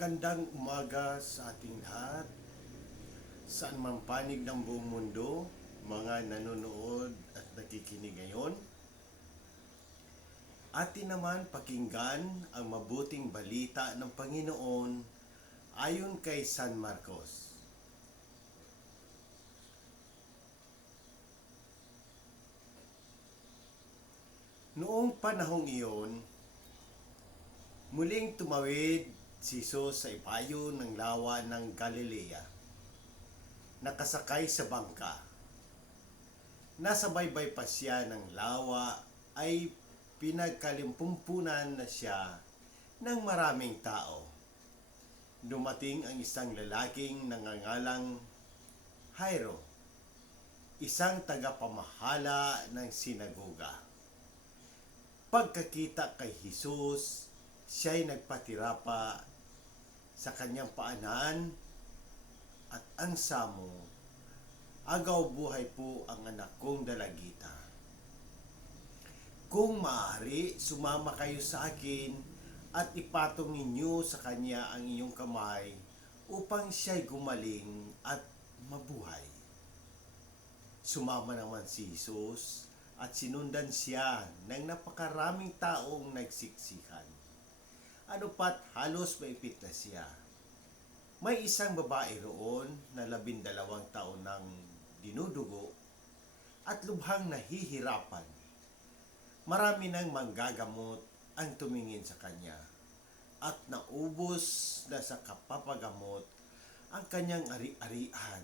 Magandang umaga sa ating lahat. Saan man panig ng buong mundo, mga nanonood at nakikinig ngayon. Atin naman pakinggan ang mabuting balita ng Panginoon ayon kay San Marcos. Noong panahong iyon, muling tumawid si Jesus sa ibayo ng lawa ng Galilea. Nakasakay sa bangka. Nasa baybay pa siya ng lawa ay pinagkalimpumpunan na siya ng maraming tao. Dumating ang isang lalaking nangangalang Jairo, isang tagapamahala ng sinagoga. Pagkakita kay Jesus, siya'y nagpatira pa sa kanyang paanan at ang samo, agaw buhay po ang anak kong dalagita. Kung maaari, sumama kayo sa akin at ipatong ninyo sa kanya ang iyong kamay upang siya'y gumaling at mabuhay. Sumama naman si Jesus at sinundan siya ng napakaraming taong nagsiksikan. Ano pat halos maipit na siya. May isang babae roon na 12 taon nang dinudugo at lubhang nahihirapan. Marami nang manggagamot ang tumingin sa kanya at naubos na sa kapapagamot ang kanyang ari-arian.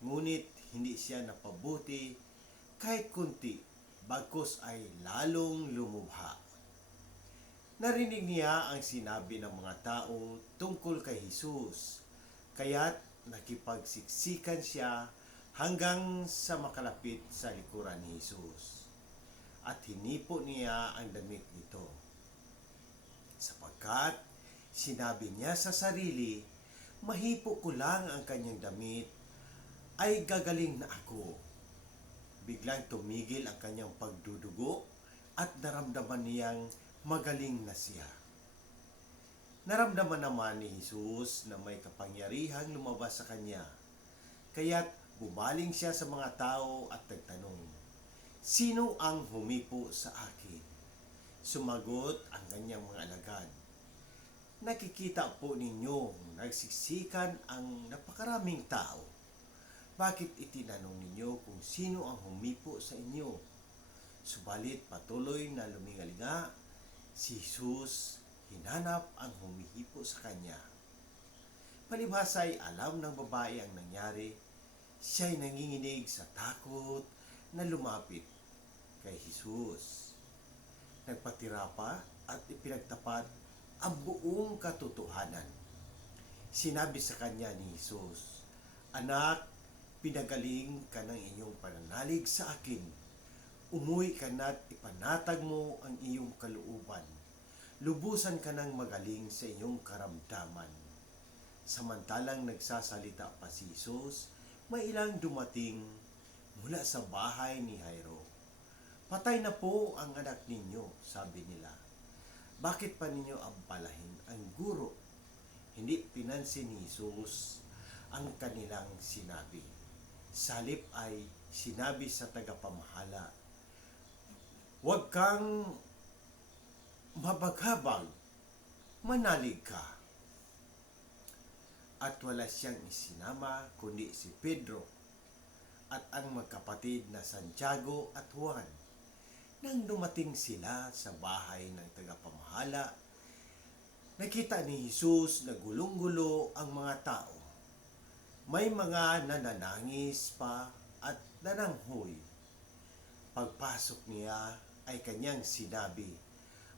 Ngunit hindi siya napabuti kahit kunti, bagkus ay lalong lumubha. Narinig niya ang sinabi ng mga tao tungkol kay Jesus, kaya't nakipagsiksikan siya hanggang sa makalapit sa likuran ni Jesus. At hinipo niya ang damit nito. Sapagkat sinabi niya sa sarili, mahipo ko lang ang kanyang damit, ay gagaling na ako. Biglang tumigil ang kanyang pagdudugo at naramdaman niyang magaling na siya. Naramdaman naman ni Jesus na may kapangyarihang lumabas sa kanya. Kaya't bumaling siya sa mga tao at nagtanong, "Sino ang humipo sa akin?" Sumagot ang kanyang mga alagad, "Nakikita po ninyo, nagsiksikan ang napakaraming tao. Bakit itinanong ninyo kung sino ang humipo sa inyo?" Subalit patuloy na lumingalinga, si Jesus hinanap ang humihipo sa kanya. Palibhasa'y alam ng babae ang nangyari, siya'y nanginginig sa takot na lumapit kay Jesus. Nagpatira pa at ipinagtapat ang buong katotohanan. Sinabi sa kanya ni Jesus, "Anak, pinagaling ka ng iyong pananalig sa akin. Umuwi ka na't ipanatag mo ang iyong kalooban. Lubusan ka ng magaling sa iyong karamdaman." Samantalang nagsasalita pa si Jesus, may ilang dumating mula sa bahay ni Jairo. "Patay na po ang anak ninyo," sabi nila. "Bakit pa ninyo abalahin ang guro?" Hindi pinansin ni Jesus ang kanilang sinabi. Salip ay sinabi sa tagapamahala, "Huwag kang mabaghabag, manalig ka." At wala siyang isinama kundi si Pedro at ang magkapatid na Santiago at Juan. Nang dumating sila sa bahay ng tagapamahala, nakita ni Jesus na gulong-gulo ang mga tao. May mga nananangis pa at nananghoy. Pagpasok niya ay kanyang sinabi,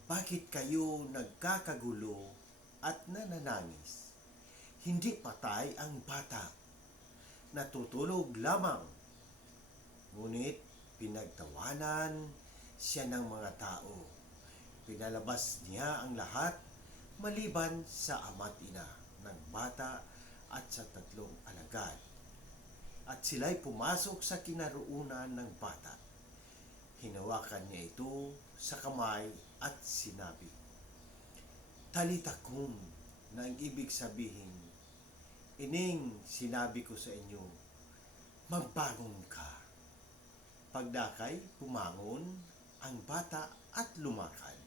"Bakit kayo nagkakagulo at nananangis? Hindi patay ang bata, natutulog lamang." Ngunit pinagtawanan siya ng mga tao. Pinalabas niya ang lahat maliban sa ama't ina ng bata at sa 3 alagad. At sila'y pumasok sa kinaroonan ng bata. Hinawakan niya ito sa kamay at sinabi, "Talita kum," na ang ibig sabihin, ining sinabi ko sa inyo, magbangon ka. Pagdakay, pumangon ang bata at lumakad.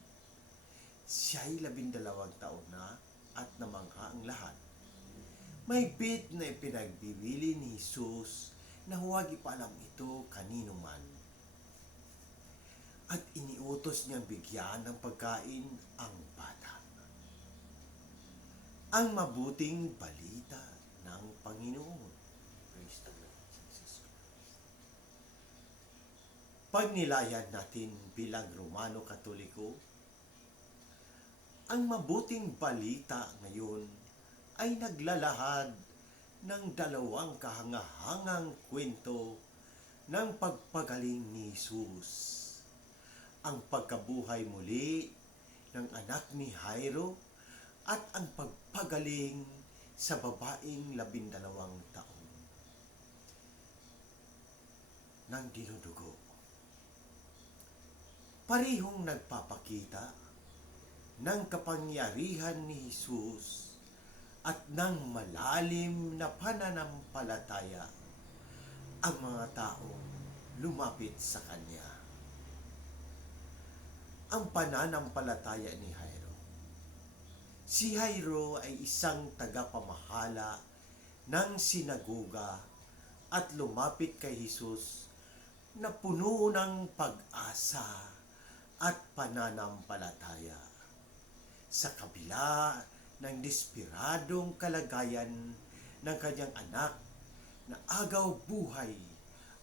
Siya'y 12 taon na at namangha ang lahat. May bit na ipinagbibili ni Jesus na huwag ipalam ito kanino man. At iniutos niyang bigyan ng pagkain ang bata. Ang mabuting balita ng Panginoon. Praise the Lord Jesus Christ. Pagnilayan natin bilang Romano Katoliko, ang mabuting balita ngayon ay naglalahad ng dalawang kahangahangang kwento ng pagpagaling ni Jesus. Ang pagkabuhay muli ng anak ni Jairo at ang pagpagaling sa babaeng 12 taon ng dinudugo. Parehong nagpapakita ng kapangyarihan ni Jesus at ng malalim na pananampalataya ang mga taong lumapit sa Kanya. Ang pananampalataya ni Jairo. Si Jairo ay isang tagapamahala ng sinagoga at lumapit kay Jesus na puno ng pag-asa at pananampalataya. Sa kabila ng desperadong kalagayan ng kanyang anak na agaw buhay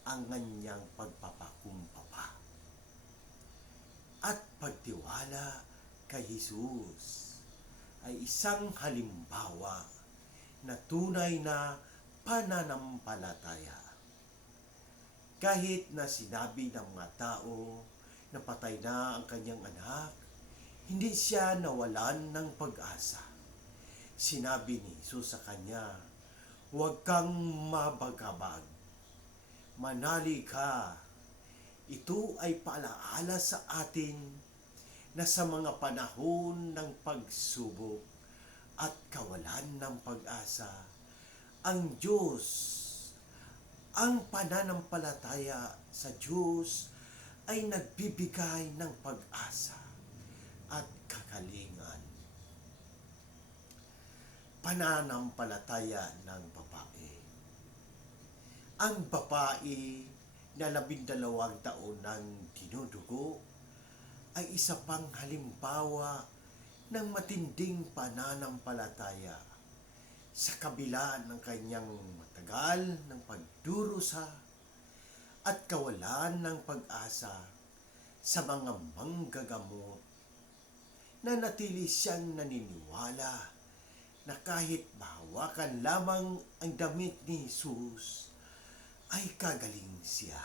ang kanyang pagpapakumbaba at pagtiwala kay Jesus ay isang halimbawa na tunay na pananampalataya. Kahit na sinabi ng mga tao na patay na ang kanyang anak, hindi siya nawalan ng pag-asa. Sinabi ni Jesus sa kanya, huwag kang mabagabag. Manali ka. Ito ay paalaala sa atin na sa mga panahon ng pagsubok at kawalan ng pag-asa, ang Diyos, ang pananampalataya sa Diyos ay nagbibigay ng pag-asa at kakalingan. Pananampalataya ng babae. Ang babae na 12 taon ng dinudugo ay isa pang halimbawa ng matinding pananampalataya sa kabila ng kanyang matagal ng pagdurusa at kawalan ng pag-asa sa mga manggagamot na natili siyang naniniwala na kahit mahawakan lamang ang damit ni Jesus ay kagaling siya.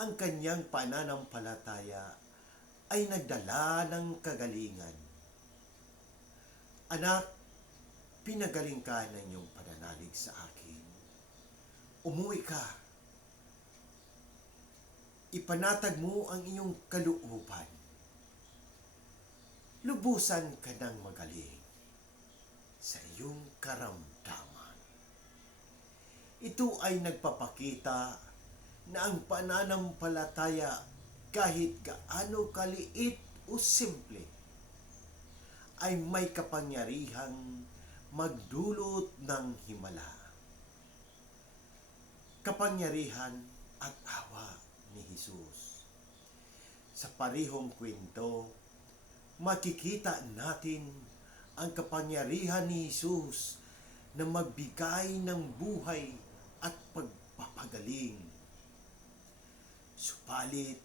Ang kanyang pananampalataya ay nagdala ng kagalingan. Anak, pinagaling ka ng iyong pananalig sa akin. Umuwi ka. Ipanatag mo ang iyong kalooban. Lubusan ka ng magaling sa iyong karamdaman. Ito ay nagpapakita na ang pananampalataya kahit gaano kaliit o simple ay may kapangyarihang magdulot ng himala. Kapangyarihan at awa ni Jesus. Sa parehong kwento, makikita natin ang kapangyarihan ni Jesus na magbigay ng buhay at pagpapagaling. Subalit,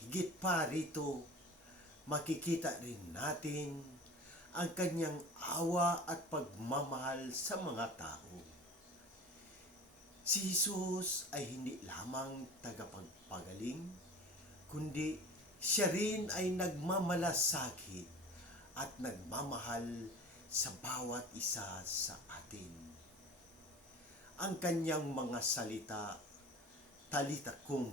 higit pa rito, makikita rin natin ang kanyang awa at pagmamahal sa mga tao. Si Jesus ay hindi lamang tagapagpagaling, kundi siya rin ay nagmamalasakit at nagmamahal sa bawat isa sa atin. Ang kanyang mga salita, talita kum,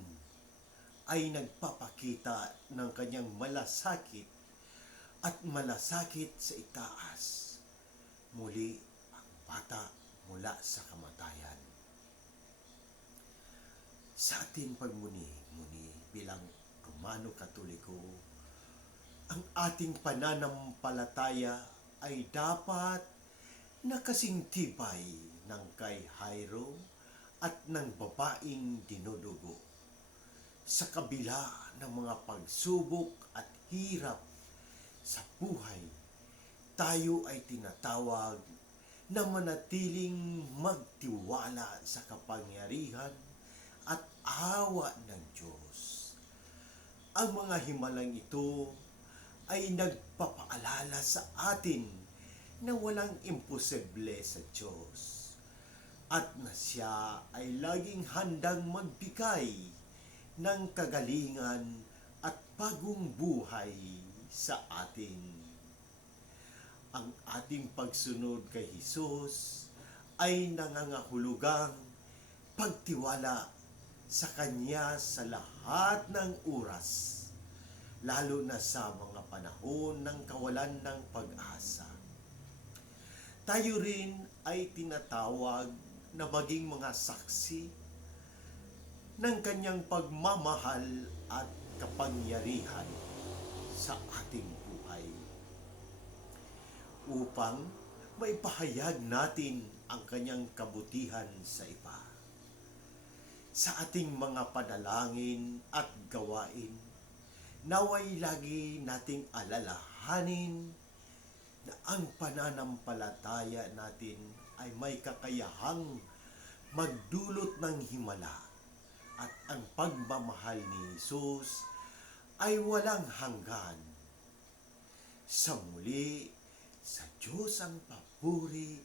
ay nagpapakita ng kanyang malasakit at malasakit sa itaas. Muli ang bata mula sa kamatayan. Sa ating pagmuni-muni bilang Romano Katoliko, ang ating pananampalataya ay dapat nakasingtibay ng kay Jairo at ng babaeng dinudugo. Sa kabila ng mga pagsubok at hirap sa buhay, tayo ay tinatawag na manatiling magtiwala sa kapangyarihan at awa ng Diyos. Ang mga himalang ito ay nagpapaalala sa atin na walang imposible sa Diyos at na siya ay laging handang magbigay ng kagalingan at bagong buhay sa atin. Ang ating pagsunod kay Jesus ay nangangahulugang pagtiwala sa Kanya sa lahat ng oras, lalo na sa mga panahon ng kawalan ng pag-asa. Tayo rin ay tinatawag na maging mga saksi ng Kanyang pagmamahal at kapangyarihan sa ating buhay, upang maipahayag natin ang Kanyang kabutihan sa iba. Sa ating mga panalangin at gawain, naway lagi nating alalahanin na ang pananampalataya natin ay may kakayahang magdulot ng himala at ang pagmamahal ni Jesus ay walang hanggan. Sa muli, sa Diyos ang papuri